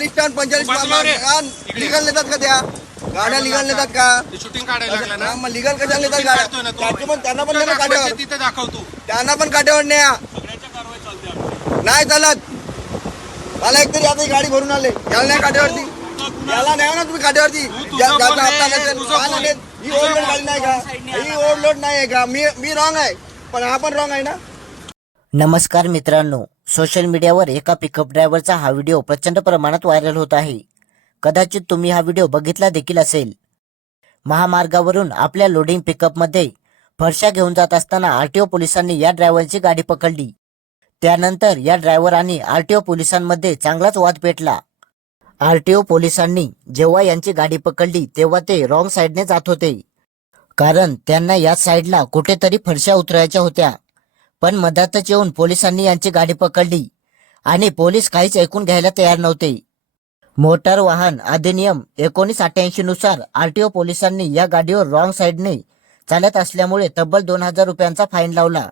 चाळीस टन पंचेचाळीस. लिगल नेतात का त्या? गाड्या लिगल नेतात का? शूटिंग काढायला लागला ना? मग लिगल कशा नेतात गाड्या. त्याचे पण त्यांना पण काट्यावर तिथे दाखव तू त्यांना पण काट्यावर न्या. नाही चालत. मला एक तरी आता गाडी भरून आले. याला नाही काट्यावरती याला न्या ना तुम्ही काट्यावरती हा. नाही, ओव्हरलोड गाडी नाही का? ही ओव्हरलोड नाही आहे का? मी मी रॉंग आहे. पण हा पण रॉंग आहे ना? नमस्कार मित्रांनो. सोशल मीडियावर एका पिकअप ड्रायव्हरचा हा व्हिडिओ प्रचंड प्रमाणात व्हायरल होत आहे. कदाचित तुम्ही हा व्हिडिओ बघितला देखील असेल. महामार्गावरून आपल्या लोडिंग पिकअपमध्ये फरशा घेऊन जात असताना आरटीओ पोलिसांनी या ड्रायव्हरची गाडी पकडली. त्यानंतर या ड्रायव्हरांनी आरटीओ पोलिसांमध्ये चांगलाच वाद पेटला. आरटीओ पोलिसांनी जेव्हा यांची गाडी पकडली तेव्हा ते रॉंग साईडने जात होते. कारण त्यांना या साईडला कुठेतरी फरशा उतरायच्या होत्या. पण मधातच येऊन पोलिसांनी यांची गाडी पकडली आणि पोलीस काहीच ऐकून घ्यायला तयार नव्हते. मोटार वाहन अधिनियम एकोणीस अठ्ठ्याऐंशी नुसार आरटीओ पोलिसांनी या गाडीवर रॉंग साईडने चालत असल्यामुळे तब्बल दोन हजार रुपयांचा फाईन लावला.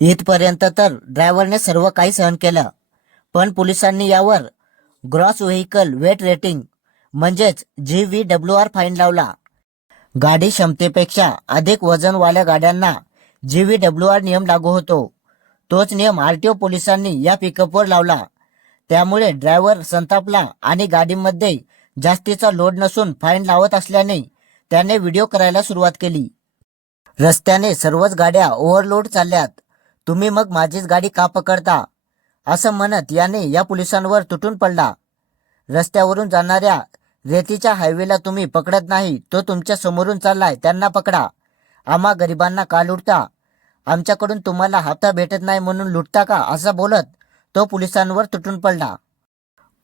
इथपर्यंत तर ड्रायव्हरने सर्व काही सहन केलं पण पोलिसांनी यावर ग्रॉस व्हेकल वेट रेटिंग म्हणजेच G V W R fine लावला. गाडी क्षमतेपेक्षा अधिक वजनवाल्या गाड्यांना व्ही डब्ल्यू आर नियम लागू होतो. तोच नियम आरटीओ पोलिसांनी या पिकअपवर लावला. त्यामुळे ड्रायव्हर संतापला आणि गाडीमध्ये जास्तीचा लोड नसून फाईन लावत असल्याने त्याने व्हिडिओ करायला सुरुवात केली. रस्त्याने सर्वच गाड्या ओव्हरलोड चालल्यात. तुम्ही मग माझीच गाडी का पकडता? असं म्हणत याने या पोलिसांवर तुटून पडला. रस्त्यावरून जाणाऱ्या रेतीच्या हायवेला तुम्ही पकडत नाही तो तुमच्या समोरून चाललाय त्यांना पकडा. आम्हा गरिबांना का लुटता? आमच्याकडून तुम्हाला हप्ता भेटत नाही म्हणून लुटता का? असं बोलत तो पोलिसांवर तुटून पडला.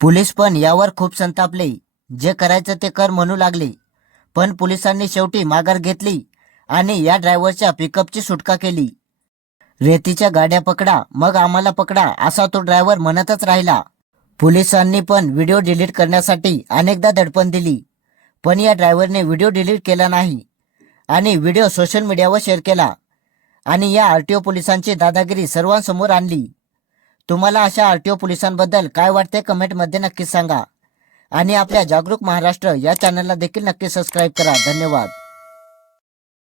पोलीस पण यावर खूप संतापले. जे करायचं ते कर म्हणू लागले. पण पोलिसांनी शेवटी माघार घेतली आणि या ड्रायव्हरच्या पिकअपची सुटका केली. रेतीच्या गाड्या पकडा मग आम्हाला पकडा असा तो ड्रायव्हर म्हणतच राहिला. पोलिसांनी पण व्हिडिओ डिलीट करण्यासाठी अनेकदा दडपण दिली. पण या ड्रायव्हरने व्हिडिओ डिलीट केला नाही. आणि व्हिडिओ सोशल मीडियावर शेअर केला आणि या आर टी ओ पोलिसांची दादागिरी सर्वांसमोर आणली. तुम्हाला अशा आर टी ओ पोलिसांबद्दल काय वाटते कमेंटमध्ये नक्कीच सांगा आणि आपल्या जागरूक महाराष्ट्र या चॅनलला देखील नक्की सबस्क्राईब करा. धन्यवाद.